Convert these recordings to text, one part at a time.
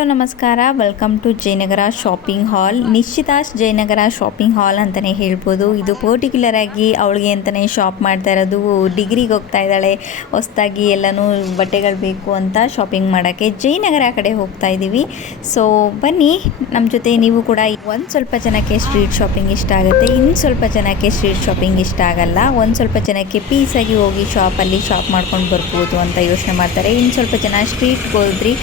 Hello ನಮಸ್ಕಾರ, welcome to Jayanagar shopping hall. ನಿಶ್ಚಿತಾಶ್ Jayanagar shopping hall ಅಂತಲೇ ಹೇಳ್ಬೋದು. ಇದು ಪರ್ಟಿಕ್ಯುಲರ್ ಆಗಿ ಅವಳಿಗೆ ಅಂತಲೇ ಶಾಪ್ ಮಾಡ್ತಾ ಇರೋದು. ಡಿಗ್ರಿಗೆ ಹೋಗ್ತಾ ಇದ್ದಾಳೆ, ಹೊಸ್ದಾಗಿ ಎಲ್ಲನೂ ಬಟ್ಟೆಗಳು ಬೇಕು ಅಂತ ಶಾಪಿಂಗ್ ಮಾಡೋಕ್ಕೆ ಜಯನಗರ ಕಡೆ ಹೋಗ್ತಾ ಇದ್ದೀವಿ. ಸೊ ಬನ್ನಿ ನಮ್ಮ ಜೊತೆ. ನೀವು ಕೂಡ ಒಂದು ಸ್ವಲ್ಪ ಜನಕ್ಕೆ ಸ್ಟ್ರೀಟ್ ಶಾಪಿಂಗ್ ಇಷ್ಟ ಆಗುತ್ತೆ, ಇನ್ನು ಸ್ವಲ್ಪ ಜನಕ್ಕೆ ಸ್ಟ್ರೀಟ್ ಶಾಪಿಂಗ್ ಇಷ್ಟ ಆಗಲ್ಲ. ಒಂದು ಸ್ವಲ್ಪ ಜನಕ್ಕೆ ಪೀಸಾಗಿ ಹೋಗಿ ಶಾಪಲ್ಲಿ ಶಾಪ್ ಮಾಡ್ಕೊಂಡು ಬರ್ಬೋದು ಅಂತ ಯೋಚನೆ ಮಾಡ್ತಾರೆ. ಇನ್ನು ಸ್ವಲ್ಪ ಜನ ಸ್ಟ್ರೀಟ್ಗೆ ಹೋದ್ರಿ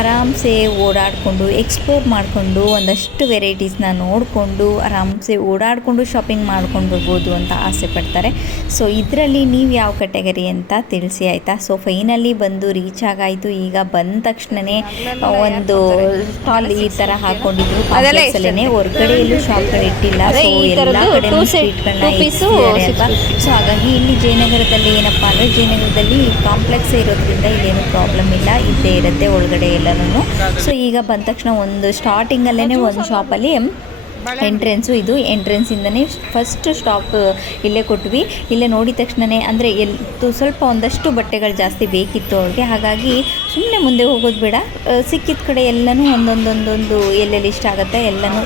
ಆರಾಮ್ಸೆ ಓಡಾಡಿಕೊಂಡು ಎಕ್ಸ್ಪ್ಲೋರ್ ಮಾಡಿಕೊಂಡು ಒಂದಷ್ಟು ವೆರೈಟೀಸ್ನ ನೋಡಿಕೊಂಡು ಆರಾಮ್ಸೆ ಓಡಾಡಿಕೊಂಡು ಶಾಪಿಂಗ್ ಮಾಡ್ಕೊಂಡು ಬರ್ಬೋದು ಅಂತ ಆಸೆ ಪಡ್ತಾರೆ. ಸೊ ಇದರಲ್ಲಿ ನೀವು ಯಾವ ಕ್ಯಾಟಗರಿ ಅಂತ ತಿಳಿಸಿ ಆಯಿತಾ. ಸೊ ಫೈನಲಿ ಬಂದು ರೀಚ್ ಆಗಾಯಿತು. ಈಗ ಬಂದ ತಕ್ಷಣವೇ ಒಂದು ಸ್ಟಾಲ್ ಈ ಥರ ಹಾಕ್ಕೊಂಡಿದ್ರು. ಕಾಂಪ್ಲೆಕ್ಸಲ್ಲೇ ಹೊರಗಡೆ ಎಲ್ಲೂ ಶಾಪ್ಗಳು ಇಟ್ಟಿಲ್ಲ. ಸೊ ಎಲ್ಲ ಕಡೆ ಸ್ಟ್ರೀಟ್ಗಳನ್ನ ಇಟ್ಟಿದ್ದಾರೆ ಅಲ್ವಾ. ಸೊ ಹಾಗಾಗಿ ಇಲ್ಲಿ ಜಯನಗರದಲ್ಲಿ ಏನಪ್ಪ ಅಂದರೆ, ಜಯನಗರದಲ್ಲಿ ಕಾಂಪ್ಲೆಕ್ಸ್ ಇರೋದ್ರಿಂದ ಇಲ್ಲೇನು ಪ್ರಾಬ್ಲಮ್ ಇಲ್ಲ, ಇದ್ದೇ ಇರುತ್ತೆ ಒಳಗಡೆ ಎಲ್ಲನೂ. ಸೊ ಈಗ ಬಂದ ತಕ್ಷಣ ಒಂದು ಸ್ಟಾರ್ಟಿಂಗಲ್ಲೇ ಒಂದು ಶಾಪಲ್ಲಿ ಎಂಟ್ರೆನ್ಸು, ಇದು ಎಂಟ್ರೆನ್ಸಿಂದನೇ ಫಸ್ಟ್ ಸ್ಟಾಪ್ ಇಲ್ಲೇ ಕೊಟ್ವಿ. ಇಲ್ಲೇ ನೋಡಿದ ತಕ್ಷಣವೇ ಅಂದರೆ ಸ್ವಲ್ಪ ಒಂದಷ್ಟು ಬಟ್ಟೆಗಳು ಜಾಸ್ತಿ ಬೇಕಿತ್ತು ಅವ್ರಿಗೆ. ಹಾಗಾಗಿ ಸುಮ್ಮನೆ ಮುಂದೆ ಹೋಗೋದು ಬೇಡ, ಸಿಕ್ಕಿದ ಕಡೆ ಎಲ್ಲನೂ ಒಂದೊಂದೊಂದೊಂದು ಎಲ್ಲೆಲ್ಲಿ ಇಷ್ಟ ಆಗುತ್ತೆ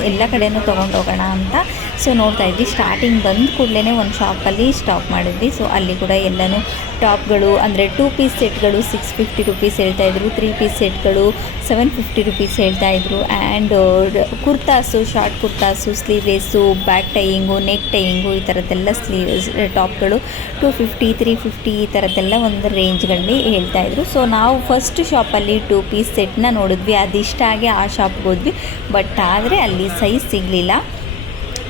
ಎಲ್ಲ ಕಡೆಯೂ ತೊಗೊಂಡೋಗೋಣ ಅಂತ. ಸೊ ನೋಡ್ತಾ ಇದ್ವಿ. ಸ್ಟಾರ್ಟಿಂಗ್ ಬಂದ ಕೂಡಲೇ ಒಂದು ಶಾಪಲ್ಲಿ ಸ್ಟಾಪ್ ಮಾಡಿದ್ವಿ. ಸೊ ಅಲ್ಲಿ ಕೂಡ ಎಲ್ಲನೂ ಟಾಪ್ಗಳು ಅಂದರೆ 2 ಪೀಸ್ ಸೆಟ್ಗಳು 650 ರುಪೀಸ್ ಹೇಳ್ತಾಯಿದ್ರು, 3 ಪೀಸ್ ಸೆಟ್ಗಳು 750 ರುಪೀಸ್ ಹೇಳ್ತಾಯಿದ್ರು. And kurtas, short kurtas, sleeveless, back tying, neck tying, ಈ ಥರದ್ದೆಲ್ಲ ಟಾಪ್ಗಳು 250, 350 ಈ ಥರದ್ದೆಲ್ಲ ಒಂದು ರೇಂಜ್ಗಳಲ್ಲಿ ಹೇಳ್ತಾಯಿದ್ರು. ಸೊ ನಾವು ಫಸ್ಟ್ ಶಾಪಲ್ಲಿ 2 ಪೀಸ್ ಸೆಟ್ನ ನೋಡಿದ್ವಿ. ಅದಿಷ್ಟ ಆಗಿ ಆ ಶಾಪ್ಗೆ ಹೋದ್ವಿ. ಬಟ್ ಆದರೆ ಅಲ್ಲಿ ಸೈಜ್ ಸಿಗಲಿಲ್ಲ.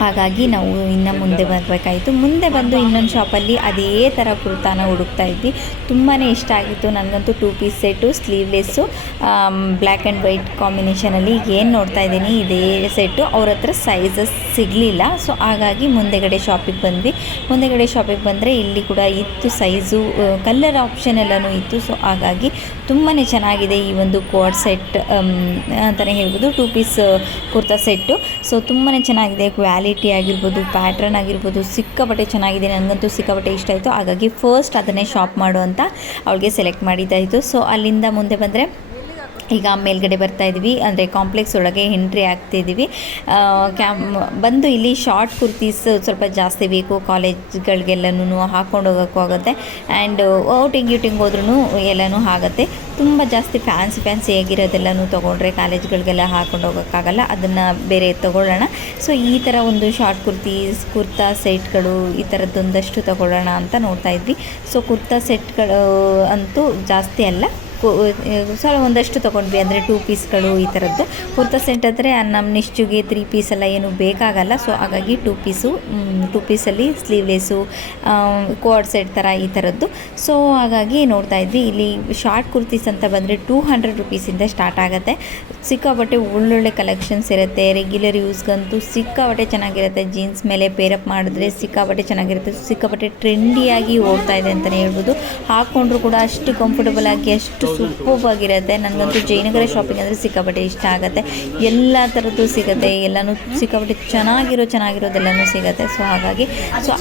ಹಾಗಾಗಿ ನಾವು ಇನ್ನು ಮುಂದೆ ಬರಬೇಕಾಯಿತು. ಮುಂದೆ ಬಂದು ಇನ್ನೊಂದು ಶಾಪಲ್ಲಿ ಅದೇ ಥರ ಕುರ್ತಾನ ಹುಡುಕ್ತಾ ಇದ್ವಿ. ತುಂಬಾ ಇಷ್ಟ ಆಗಿತ್ತು ನನಗಂತೂ. 2 piece set, sleeveless, black and white ಕಾಂಬಿನೇಷನಲ್ಲಿ ಏನು ನೋಡ್ತಾ ಇದ್ದೀನಿ ಇದೇ ಸೆಟ್ಟು. ಅವ್ರ ಹತ್ರ ಸೈಜಸ್ ಸಿಗಲಿಲ್ಲ. ಸೊ ಹಾಗಾಗಿ ಮುಂದೆಗಡೆ ಶಾಪಿಗೆ ಬಂದ್ವಿ. ಮುಂದೆಗಡೆ ಶಾಪಿಗೆ ಬಂದರೆ ಇಲ್ಲಿ ಕೂಡ ಇತ್ತು ಸೈಜು, ಕಲರ್ ಆಪ್ಷನ್ ಎಲ್ಲನೂ ಇತ್ತು. ಸೊ ಹಾಗಾಗಿ ತುಂಬಾ ಚೆನ್ನಾಗಿದೆ ಈ ಒಂದು ಕೋಡ್ ಸೆಟ್ ಅಂತಲೇ ಹೇಳ್ಬೋದು. 2 ಪೀಸ್ ಕುರ್ತಾ ಸೆಟ್ಟು. ಸೊ ತುಂಬಾ ಚೆನ್ನಾಗಿದೆ. ಕ್ವಾಲಿಟಿ ಆಗಿರ್ಬೋದು, ಪ್ಯಾಟ್ರನ್ ಆಗಿರ್ಬೋದು ಸಿಕ್ಕಾಪಟ್ಟೆ ಚೆನ್ನಾಗಿದೆ. ನನಗಂತೂ ಸಿಕ್ಕಾಪಟ್ಟೆ ಇಷ್ಟ ಆಯಿತು. ಹಾಗಾಗಿ ಫಸ್ಟ್ ಅದನ್ನೇ ಶಾಪ್ ಮಾಡು ಅಂತ ಅವಳಿಗೆ ಸೆಲೆಕ್ಟ್ ಮಾಡಿದ್ದಾಯಿತು. ಸೊ ಅಲ್ಲಿಂದ ಮುಂದೆ ಬಂದರೆ ಈಗ ಮೇಲ್ಗಡೆ ಬರ್ತಾಯಿದ್ವಿ, ಅಂದರೆ ಕಾಂಪ್ಲೆಕ್ಸ್ ಒಳಗೆ ಎಂಟ್ರಿ ಆಗ್ತಿದ್ದೀವಿ. ಬಂದು ಇಲ್ಲಿ ಶಾರ್ಟ್ ಕುರ್ತೀಸ್ ಸ್ವಲ್ಪ ಜಾಸ್ತಿ ಬೇಕು, ಕಾಲೇಜ್ಗಳಿಗೆಲ್ಲನೂ ಹಾಕ್ಕೊಂಡು ಹೋಗೋಕ್ಕೂ ಆಗುತ್ತೆ. ಆ್ಯಂಡ್ ಔಟಿಂಗ್ ಹೋದ್ರೂ ಎಲ್ಲನೂ ಆಗುತ್ತೆ. ತುಂಬ ಜಾಸ್ತಿ ಫ್ಯಾನ್ಸಿ ಆಗಿರೋದೆಲ್ಲನೂ ತೊಗೊಂಡ್ರೆ ಕಾಲೇಜ್ಗಳಿಗೆಲ್ಲ ಹಾಕ್ಕೊಂಡು ಹೋಗೋಕ್ಕಾಗಲ್ಲ, ಅದನ್ನು ಬೇರೆ ತೊಗೊಳ್ಳೋಣ. ಸೊ ಈ ಥರ ಒಂದು ಶಾರ್ಟ್ ಕುರ್ತಾ ಸೆಟ್ಗಳು ಈ ಥರದ್ದೊಂದಷ್ಟು ತೊಗೊಳ್ಳೋಣ ಅಂತ ನೋಡ್ತಾ ಇದ್ವಿ. ಸೊ ಕುರ್ತಾ ಸೆಟ್ಗಳು ಅಂತೂ ಜಾಸ್ತಿ ಅಲ್ಲ, ಸ್ವಲ್ಪ ಒಂದಷ್ಟು ತೊಗೊಂಡ್ವಿ. ಅಂದರೆ 2 ಪೀಸ್ಗಳು ಈ ಥರದ್ದು ಕುರ್ತಾ ಸೆಟ್ ಆದರೆ ನಮ್ಮ ನಿಶ್ಚುಗೆ 3 ಪೀಸ್ ಎಲ್ಲ ಏನು ಬೇಕಾಗಲ್ಲ. ಸೊ ಹಾಗಾಗಿ 2 ಪೀಸಲ್ಲಿ ಸ್ಲೀವ್ಲೆಸ್ಸು, ಕೋಡ್ ಸೆಟ್ ಥರ ಈ ಥರದ್ದು. ಸೊ ಹಾಗಾಗಿ ನೋಡ್ತಾ ಇದ್ವಿ. ಇಲ್ಲಿ ಶಾರ್ಟ್ ಕುರ್ತೀಸ್ ಅಂತ ಬಂದರೆ 200 ರುಪೀಸಿಂದ ಸ್ಟಾರ್ಟ್ ಆಗುತ್ತೆ. ಸಿಕ್ಕಾಪಟ್ಟೆ ಒಳ್ಳೊಳ್ಳೆ ಕಲೆಕ್ಷನ್ಸ್ ಇರುತ್ತೆ. ರೆಗ್ಯುಲರ್ ಯೂಸ್ಗಂತೂ ಸಿಕ್ಕಾಪಟ್ಟೆ ಚೆನ್ನಾಗಿರುತ್ತೆ. ಜೀನ್ಸ್ ಮೇಲೆ ಪೇರಪ್ ಮಾಡಿದ್ರೆ ಸಿಕ್ಕಾಪಟ್ಟೆ ಚೆನ್ನಾಗಿರುತ್ತೆ. ಸಿಕ್ಕಾಪಟ್ಟೆ ಟ್ರೆಂಡಿಯಾಗಿ ಓಡ್ತಾ ಇದೆ ಅಂತಲೇ ಹೇಳ್ಬೋದು. ಹಾಕ್ಕೊಂಡ್ರು ಕೂಡ ಅಷ್ಟು ಕಂಫರ್ಟಬಲ್ ಆಗಿ ಅಷ್ಟು ಸೂಪರ್ಬ್ ಆಗಿರುತ್ತೆ. ನನಗಂತೂ ಜಯನಗರ ಶಾಪಿಂಗ್ ಅಂದರೆ ಸಿಕ್ಕಾಪಟ್ಟೆ ಇಷ್ಟ ಆಗುತ್ತೆ. ಎಲ್ಲ ಥರದ್ದು ಸಿಗುತ್ತೆ, ಎಲ್ಲನೂ ಸಿಕ್ಕಾಪಟ್ಟೆ ಚೆನ್ನಾಗಿರೋದೆಲ್ಲನೂ ಸಿಗುತ್ತೆ. ಸೊ ಹಾಗಾಗಿ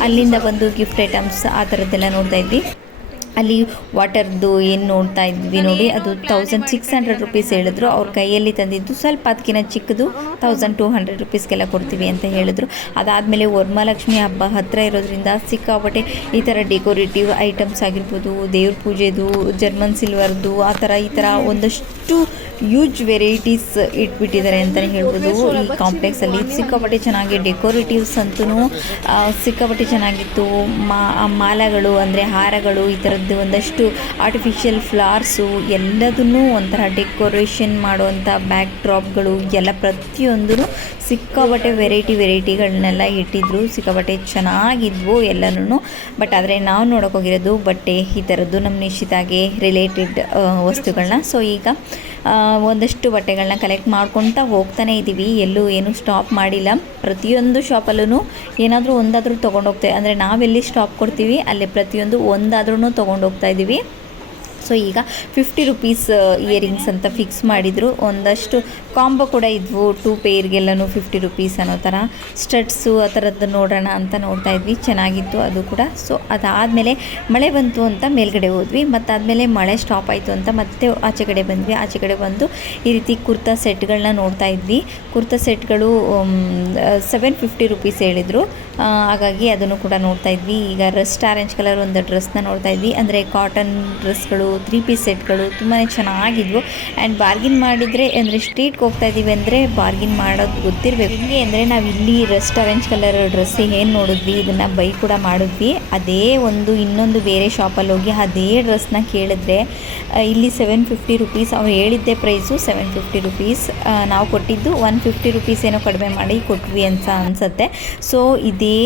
ಅಲ್ಲಿಂದ ಬಂದು ಗಿಫ್ಟ್ ಐಟಮ್ಸ್ ಆ ಥರದ್ದೆಲ್ಲ ನೋಡ್ತಾ ಇದ್ವಿ. ಅಲ್ಲಿ ವಾಟರ್ದು ಏನು ನೋಡ್ತಾ ಇದ್ವಿ ನೋಡಿ, ಅದು 1600 ರುಪೀಸ್ ಹೇಳಿದ್ರು. ಅವ್ರ ಕೈಯಲ್ಲಿ ತಂದಿದ್ದು ಸ್ವಲ್ಪ ಅದಕ್ಕಿಂತ ಚಿಕ್ಕದು 1200 ರುಪೀಸ್ಗೆಲ್ಲ ಕೊಡ್ತೀವಿ ಅಂತ ಹೇಳಿದ್ರು. ಅದಾದಮೇಲೆ ವರಮಹಾಲಕ್ಷ್ಮಿ ಹಬ್ಬ ಹತ್ತಿರ ಇರೋದ್ರಿಂದ ಸಿಕ್ಕಾಪಟ್ಟೆ ಈ ಥರ ಡೆಕೋರೇಟಿವ್ ಐಟಮ್ಸ್ ಆಗಿರ್ಬೋದು, ದೇವ್ರ ಪೂಜೆದು, ಜರ್ಮನ್ ಸಿಲ್ವರ್ದು ಆ ಥರ ಈ ಥರ ಒಂದಷ್ಟು ಯೂಜ್ ವೆರೈಟೀಸ್ ಇಟ್ಬಿಟ್ಟಿದ್ದಾರೆ ಅಂತಲೇ ಹೇಳ್ಬೋದು. ಈ ಕಾಂಪ್ಲೆಕ್ಸಲ್ಲಿ ಸಿಕ್ಕಾಪಟ್ಟೆ ಚೆನ್ನಾಗಿ ಡೆಕೋರೇಟಿವ್ಸ್ ಅಂತೂ ಸಿಕ್ಕಾಪಟ್ಟೆ ಚೆನ್ನಾಗಿತ್ತು. ಮಾಲೆಗಳು ಅಂದರೆ ಹಾರಗಳು, ಈ ಥರದ್ದು ಒಂದಷ್ಟು ಆರ್ಟಿಫಿಷಿಯಲ್ ಫ್ಲವರ್ಸು ಎಲ್ಲದನ್ನೂ ಒಂಥರ ಡೆಕೋರೇಷನ್ ಮಾಡುವಂಥ ಬ್ಯಾಕ್ ಡ್ರಾಪ್ಗಳು ಎಲ್ಲ ಪ್ರತಿಯೊಂದೂ ಸಿಕ್ಕಾಪಟ್ಟೆ ವೆರೈಟಿಗಳನ್ನೆಲ್ಲ ಇಟ್ಟಿದ್ರು. ಸಿಕ್ಕಾಪಟ್ಟೆ ಚೆನ್ನಾಗಿದ್ವು ಎಲ್ಲನೂ. ಬಟ್ ಆದರೆ ನಾವು ನೋಡೋಕ್ಕೋಗಿರೋದು ಬಟ್ಟೆ ಈ ಥರದ್ದು ನಮ್ಮ ನಿಶ್ಚಿತಾಗೆ ರಿಲೇಟೆಡ್ ವಸ್ತುಗಳನ್ನ. ಸೊ ಈಗ ಒಂದಷ್ಟು ಬಟ್ಟೆಗಳನ್ನ ಕಲೆಕ್ಟ್ ಮಾಡ್ಕೊತಾ ಹೋಗ್ತಾನೆ ಇದ್ದೀವಿ. ಎಲ್ಲೂ ಏನು ಸ್ಟಾಪ್ ಮಾಡಿಲ್ಲ. ಪ್ರತಿಯೊಂದು ಶಾಪಲ್ಲೂ ಏನಾದರೂ ಒಂದಾದರೂ ತೊಗೊಂಡೋಗ್ತೇವೆ. ಅಂದರೆ ನಾವೆಲ್ಲಿ ಸ್ಟಾಪ್ ಕೊಡ್ತೀವಿ ಅಲ್ಲಿ ಪ್ರತಿಯೊಂದು ಒಂದಾದ್ರೂ ತೊಗೊಂಡೋಗ್ತಾ ಇದ್ದೀವಿ. ಸೊ ಈಗ 50 ರುಪೀಸ್ ಇಯರಿಂಗ್ಸ್ ಅಂತ ಫಿಕ್ಸ್ ಮಾಡಿದರು. ಒಂದಷ್ಟು ಕಾಂಬೋ ಕೂಡ ಇದ್ವು 2 ಪೇರ್ಗೆಲ್ಲನೂ 50 ರುಪೀಸ್ ಅನ್ನೋ ಥರ. ಸ್ಟಡ್ಸು ಆ ಥರದ್ದು ನೋಡೋಣ ಅಂತ ನೋಡ್ತಾ ಇದ್ವಿ, ಚೆನ್ನಾಗಿತ್ತು ಅದು ಕೂಡ. ಸೊ ಅದಾದಮೇಲೆ ಮಳೆ ಬಂತು ಅಂತ ಮೇಲ್ಗಡೆ ಹೋದ್ವಿ, ಮತ್ತಾದಮೇಲೆ ಮಳೆ ಸ್ಟಾಪ್ ಆಯಿತು ಅಂತ ಮತ್ತೆ ಆಚೆ ಕಡೆ ಬಂದ್ವಿ. ಆಚೆ ಕಡೆ ಬಂದು ಈ ರೀತಿ ಕುರ್ತಾ ಸೆಟ್ಗಳನ್ನ ನೋಡ್ತಾ ಇದ್ವಿ. ಕುರ್ತಾ ಸೆಟ್ಗಳು 750 ರುಪೀಸ್ ಹೇಳಿದರು, ಹಾಗಾಗಿ ಅದನ್ನು ಕೂಡ ನೋಡ್ತಾ ಇದ್ವಿ. ಈಗ ರಸ್ಟ್ ಆರೆಂಜ್ ಕಲರ್ ಒಂದು ಡ್ರೆಸ್ನ ನೋಡ್ತಾ ಇದ್ವಿ, ಅಂದರೆ ಕಾಟನ್ ಡ್ರೆಸ್ಗಳು 3 ಪೀಸ್ ಸೆಟ್ಗಳು ತುಂಬಾ ಚೆನ್ನಾಗಿದ್ವು. ಆ್ಯಂಡ್ ಬಾರ್ಗಿನ್ ಮಾಡಿದರೆ ಅಂದರೆ ಸ್ಟ್ರೀಟ್ಗೆ ಹೋಗ್ತಾ ಇದ್ದೀವಿ ಅಂದರೆ ಬಾರ್ಗಿನ್ ಮಾಡೋದು ಗೊತ್ತಿರಬೇಕು. ಹೆಂಗೆ ಅಂದರೆ ನಾವು ಇಲ್ಲಿ ರಸ್ಟ್ ಆರೆಂಜ್ ಕಲರ್ ಡ್ರೆಸ್ ಏನು ನೋಡಿದ್ವಿ, ಇದನ್ನು ಬೈ ಕೂಡ ಮಾಡಿದ್ವಿ. ಅದೇ ಇನ್ನೊಂದು ಬೇರೆ ಶಾಪಲ್ಲಿ ಹೋಗಿ ಅದೇ ಡ್ರೆಸ್ನ ಕೇಳಿದ್ರೆ ಇಲ್ಲಿ 750 ರುಪೀಸ್, ಅವ್ರು ಹೇಳಿದ್ದೆ ಪ್ರೈಸು 750 ರುಪೀಸ್, ನಾವು ಕೊಟ್ಟಿದ್ದು 150 ರುಪೀಸ್ ಏನೋ ಕಡಿಮೆ ಮಾಡಿ ಕೊಟ್ವಿ ಅಂತ ಅನಿಸುತ್ತೆ. ಸೊ ಇದೇ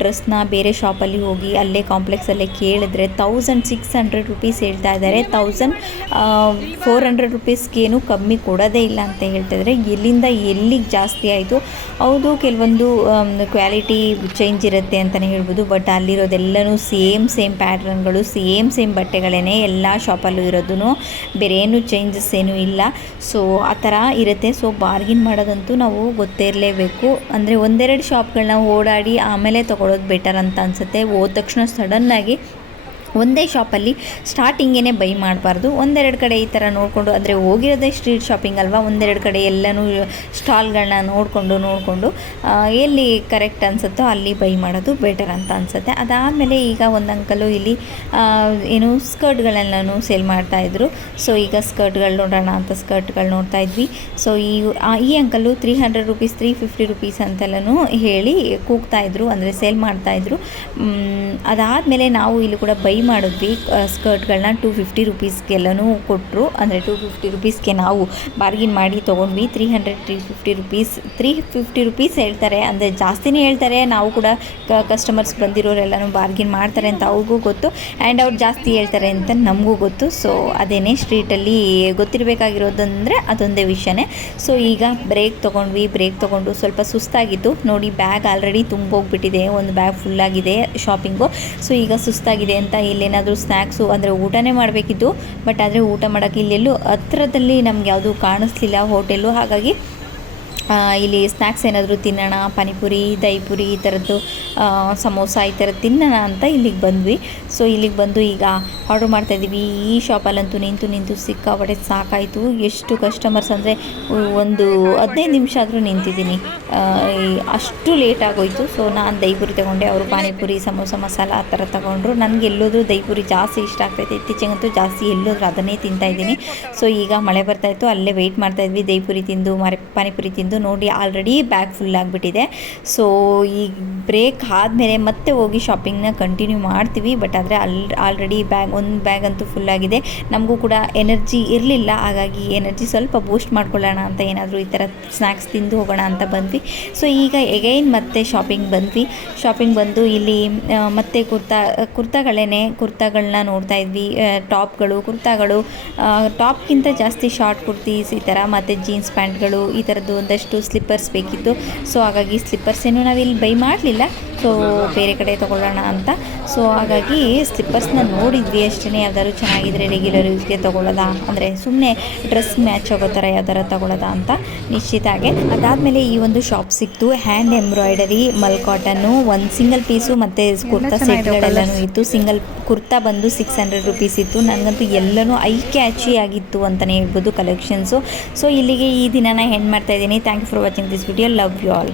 ಡ್ರೆಸ್ನ ಬೇರೆ ಶಾಪಲ್ಲಿ ಹೋಗಿ ಅಲ್ಲೇ ಕಾಂಪ್ಲೆಕ್ಸಲ್ಲೇ ಕೇಳಿದ್ರೆ 1600 ರುಪೀಸ್ ಹೇಳ್ತಾ ಇದ್ದಾರೆ. 1400 ರುಪೀಸ್ಗೇನು ಕಮ್ಮಿ ಕೊಡೋದೇ ಇಲ್ಲ ಅಂತ ಹೇಳ್ತಾಯಿದ್ದಾರೆ. ಎಲ್ಲಿಂದ ಎಲ್ಲಿಗೆ ಜಾಸ್ತಿ ಆಯಿತು? ಹೌದು, ಕೆಲವೊಂದು ಕ್ವಾಲಿಟಿ ಚೇಂಜ್ ಇರುತ್ತೆ ಅಂತಲೇ ಹೇಳ್ಬೋದು, ಬಟ್ ಅಲ್ಲಿರೋದೆಲ್ಲನೂ ಸೇಮ್ ಪ್ಯಾಟ್ರನ್ಗಳು, ಸೇಮ್ ಬಟ್ಟೆಗಳೇ ಎಲ್ಲ ಶಾಪಲ್ಲೂ ಇರೋದು, ಬೇರೆ ಏನು ಚೇಂಜಸ್ ಏನೂ ಇಲ್ಲ. ಸೊ ಆ ಥರ ಇರುತ್ತೆ. ಸೊ ಬಾರ್ಗಿನ್ ಮಾಡೋದಂತೂ ನಾವು ಗೊತ್ತೇ ಇರಲೇಬೇಕು. ಅಂದರೆ ಒಂದೆರಡು ಶಾಪ್ಗಳನ್ನ ಓಡಾಡಿ ಆಮೇಲೆ ತೊಗೊಳೋದು ಬೆಟರ್ ಅಂತ ಅನಿಸುತ್ತೆ. ಹೋದ ತಕ್ಷಣ ಸಡನ್ನಾಗಿ ಒಂದೇ ಶಾಪಲ್ಲಿ ಸ್ಟಾರ್ಟಿಂಗೇ ಬೈ ಮಾಡಬಾರ್ದು. ಒಂದೆರಡು ಕಡೆ ಈ ಥರ ನೋಡಿಕೊಂಡು, ಅಂದರೆ ಹೋಗಿರೋದೇ ಸ್ಟ್ರೀಟ್ ಶಾಪಿಂಗ್ ಅಲ್ವಾ, ಒಂದೆರಡು ಕಡೆ ಎಲ್ಲನೂ ಸ್ಟಾಲ್ಗಳನ್ನ ನೋಡಿಕೊಂಡು ಎಲ್ಲಿ ಕರೆಕ್ಟ್ ಅನಿಸುತ್ತೋ ಅಲ್ಲಿ ಬೈ ಮಾಡೋದು ಬೆಟರ್ ಅಂತ ಅನಿಸುತ್ತೆ. ಅದಾದಮೇಲೆ ಈಗ ಒಂದು ಅಂಕಲು ಇಲ್ಲಿ ಏನು ಸ್ಕರ್ಟ್ಗಳೆಲ್ಲನೂ ಸೇಲ್ ಮಾಡ್ತಾಯಿದ್ರು. ಸೊ ಈಗ ಸ್ಕರ್ಟ್ಗಳು ನೋಡೋಣ ಅಂತ ಸ್ಕರ್ಟ್ಗಳು ನೋಡ್ತಾ ಇದ್ವಿ. ಸೊ ಈ ಅಂಕಲು 300 ರುಪೀಸ್ 350 ರುಪೀಸ್ ಅಂತೆಲ್ಲನೂ ಹೇಳಿ ಕೂಗ್ತಾಯಿದ್ರು, ಅಂದರೆ ಸೇಲ್ ಮಾಡ್ತಾಯಿದ್ರು. ಅದಾದಮೇಲೆ ನಾವು ಇಲ್ಲಿ ಕೂಡ ಬೈ ಮಾಡಿದ್ವಿ ಸ್ಕರ್ಟ್ಗಳನ್ನ 250 ರುಪೀಸ್ಗೆಲ್ಲನೂ ಕೊಟ್ಟರು. ಅಂದರೆ 250 ರುಪೀಸ್ಗೆ ನಾವು ಬಾರ್ಗಿನ್ ಮಾಡಿ ತೊಗೊಂಡ್ವಿ. 350 ರುಪೀಸ್ ಹೇಳ್ತಾರೆ, ಅಂದರೆ ಜಾಸ್ತಿನೇ ಹೇಳ್ತಾರೆ. ನಾವು ಕೂಡ ಕಸ್ಟಮರ್ಸ್ ಬಂದಿರೋರೆಲ್ಲನೂ ಬಾರ್ಗಿನ್ ಮಾಡ್ತಾರೆ ಅಂತ ಅವ್ರಿಗೂ ಗೊತ್ತು, ಆ್ಯಂಡ್ ಅವ್ರು ಜಾಸ್ತಿ ಹೇಳ್ತಾರೆ ಅಂತ ನಮಗೂ ಗೊತ್ತು. ಸೊ ಅದೇನೇ ಸ್ಟ್ರೀಟಲ್ಲಿ ಗೊತ್ತಿರಬೇಕಾಗಿರೋದಂದರೆ ಅದೊಂದೇ ವಿಷಯನೇ. ಸೊ ಈಗ ಬ್ರೇಕ್ ತೊಗೊಂಡು ಸ್ವಲ್ಪ ಸುಸ್ತಾಗಿತ್ತು ನೋಡಿ. ಬ್ಯಾಗ್ ಆಲ್ರೆಡಿ ತುಂಬೋಗ್ಬಿಟ್ಟಿದೆ, ಒಂದು ಬ್ಯಾಗ್ ಫುಲ್ಲಾಗಿದೆ ಶಾಪಿಂಗು. ಸೊ ಈಗ ಸುಸ್ತಾಗಿದೆ ಅಂತ ಇಲ್ಲೇನಾದರೂ ಸ್ನ್ಯಾಕ್ಸು, ಅಂದರೆ ಊಟನೇ ಮಾಡಬೇಕಿತ್ತು, ಬಟ್ ಆದರೆ ಊಟ ಮಾಡೋಕ್ಕೆ ಇಲ್ಲೆಲ್ಲೂ ಹತ್ರದಲ್ಲಿ ನಮ್ಗೆ ಯಾವುದೂ ಕಾಣಿಸ್ಲಿಲ್ಲ ಹೋಟೆಲು. ಹಾಗಾಗಿ ಇಲ್ಲಿ ಸ್ನ್ಯಾಕ್ಸ್ ಏನಾದರೂ ತಿನ್ನೋಣ, ಪಾನಿಪುರಿ, ದಹಿಪುರಿ ಈ ಥರದ್ದು, ಸಮೋಸ ಈ ಥರದ್ದು ತಿನ್ನೋಣ ಅಂತ ಇಲ್ಲಿಗೆ ಬಂದ್ವಿ. ಸೊ ಇಲ್ಲಿಗೆ ಬಂದು ಈಗ ಆರ್ಡ್ರ್ ಮಾಡ್ತಾಯಿದ್ದೀವಿ. ಈ ಶಾಪಲ್ಲಂತೂ ನಿಂತು ಸಿಕ್ಕಾಪಟ್ಟೆ ಸಾಕಾಯಿತು. ಎಷ್ಟು ಕಸ್ಟಮರ್ಸ್ ಅಂದರೆ ಒಂದು 15 ನಿಮಿಷ ಆದರೂ ನಿಂತಿದ್ದೀನಿ, ಅಷ್ಟು ಲೇಟ್ ಆಗೋಯಿತು. ಸೊ ನಾನು ದಹಿಪುರಿ ತೊಗೊಂಡೆ, ಅವರು ಪಾನಿಪುರಿ, ಸಮೋಸ, ಮಸಾಲ ಆ ಥರ ತೊಗೊಂಡ್ರು. ನನಗೆ ಎಲ್ಲೋದ್ರೂ ದಹಿಪುರಿ ಜಾಸ್ತಿ ಇಷ್ಟ ಆಗ್ತೈತೆ. ಇತ್ತೀಚೆಗಂತೂ ಜಾಸ್ತಿ ಎಲ್ಲೋದ್ರೂ ಅದನ್ನೇ ತಿಂತಾಯಿದ್ದೀನಿ. ಸೊ ಈಗ ಮಳೆ ಬರ್ತಾಯಿತ್ತು, ಅಲ್ಲೇ ವೆಯ್ಟ್ ಮಾಡ್ತಾಯಿದ್ವಿ. ದಹಿಪುರಿ ತಿಂದು ಪಾನಿಪುರಿ ತಿಂದು ನೋಡಿ ಆಲ್ರೆಡಿ ಬ್ಯಾಗ್ ಫುಲ್ ಆಗಿಬಿಟ್ಟಿದೆ. ಸೊ ಈಗ ಬ್ರೇಕ್ ಆದಮೇಲೆ ಮತ್ತೆ ಹೋಗಿ ಶಾಪಿಂಗ್ನ ಕಂಟಿನ್ಯೂ ಮಾಡ್ತೀವಿ, ಬಟ್ ಆದರೆ ಆಲ್ರೆಡಿ ಒಂದು ಬ್ಯಾಗ್ ಅಂತೂ ಫುಲ್ಲಾಗಿದೆ. ನಮಗೂ ಕೂಡ ಎನರ್ಜಿ ಇರಲಿಲ್ಲ, ಹಾಗಾಗಿ ಎನರ್ಜಿ ಸ್ವಲ್ಪ ಬೂಸ್ಟ್ ಮಾಡ್ಕೊಳ್ಳೋಣ ಅಂತ ಏನಾದರೂ ಈ ಥರ ಸ್ನ್ಯಾಕ್ಸ್ ತಿಂದು ಹೋಗೋಣ ಅಂತ ಬಂದ್ವಿ. ಸೊ ಈಗ ಎಗೈನ್ ಮತ್ತೆ ಶಾಪಿಂಗ್ ಬಂದು ಇಲ್ಲಿ ಮತ್ತೆ ಕುರ್ತಾಗಳನ್ನ ನೋಡ್ತಾ ಇದ್ವಿ. ಕುರ್ತಾಗಳು ಟಾಪ್ಗಿಂತ ಜಾಸ್ತಿ ಶಾರ್ಟ್ ಕುರ್ತೀಸ್ ಈ ಥರ, ಮತ್ತು ಜೀನ್ಸ್ ಪ್ಯಾಂಟ್ಗಳು ಈ ಥರದ್ದು ಒಂದಷ್ಟು ಸ್ಲಿಪ್ಪರ್ಸ್ ಬೇಕಿತ್ತು. ಸೊ ಹಾಗಾಗಿ ಸ್ಲಿಪ್ಪರ್ಸ್ ಏನು ನಾವಿಲ್ಲಿ ಬೈ ಮಾಡಲಿಲ್ಲ, ಸೊ ಬೇರೆ ಕಡೆ ತೊಗೊಳ್ಳೋಣ ಅಂತ. ಸೊ ಹಾಗಾಗಿ ಸ್ಲಿಪ್ಪರ್ಸ್ನ ನೋಡಿದ್ವಿ ಅಷ್ಟೇ, ಯಾವ್ದಾದ್ರು ಚೆನ್ನಾಗಿದ್ರೆ ರೆಗ್ಯುಲರ್ ಯೂಸ್ಗೆ ತೊಗೊಳ್ಳೋದಾ, ಅಂದರೆ ಸುಮ್ಮನೆ ಡ್ರೆಸ್ ಮ್ಯಾಚ್ ಆಗೋ ಥರ ಯಾವ್ದಾರು ತೊಗೊಳ್ಳೋದಾ ಅಂತ ನಿಶ್ಚಿತಾಗೆ. ಅದಾದಮೇಲೆ ಈ ಒಂದು ಶಾಪ್ ಸಿಕ್ತು. ಹ್ಯಾಂಡ್ ಎಂಬ್ರಾಯ್ಡರಿ ಮಲ್ ಕಾಟನ್ನು, ಒಂದು ಸಿಂಗಲ್ ಪೀಸು ಮತ್ತು ಕುರ್ತಾ ಸೆಟ್ಗಳೆಲ್ಲನೂ ಇತ್ತು. ಸಿಂಗಲ್ ಕುರ್ತಾ ಬಂದು 600 ರುಪೀಸ್ ಇತ್ತು. ನನಗಂತೂ ಎಲ್ಲನೂ ಐ ಕ್ಯಾಚಿ ಆಗಿತ್ತು ಅಂತಲೇ ಹೇಳ್ಬೋದು ಕಲೆಕ್ಷನ್ಸು. ಸೊ ಇಲ್ಲಿಗೆ ಈ ದಿನನ ಎಂಡ್ ಮಾಡ್ತಾಯಿದ್ದೀನಿ. Thank you for watching this video. Love you all.